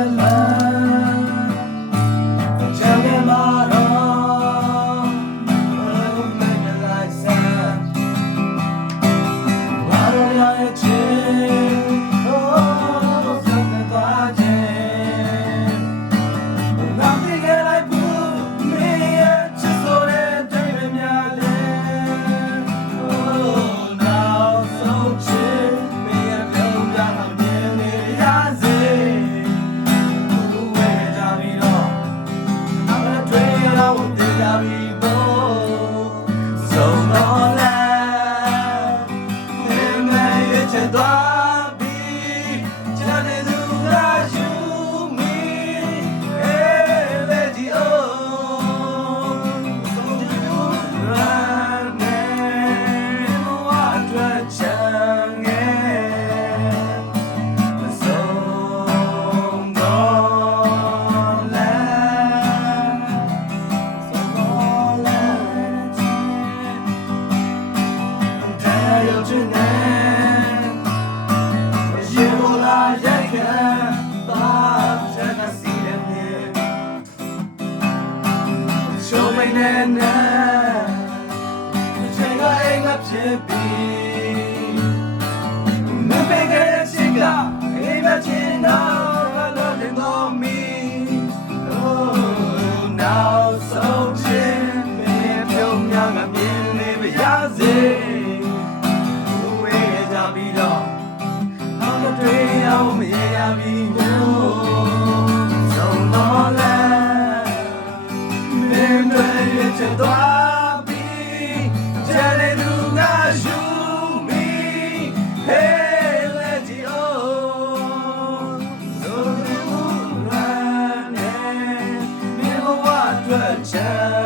Love. မိန်နဲ့နဲ့တစ်ချိန်ကအိမ်ကဖြစ်ပြီး ချင်းသွားပြီးကျန်တဲ့သူငါယူမိ Hey let you on So you run and me what to change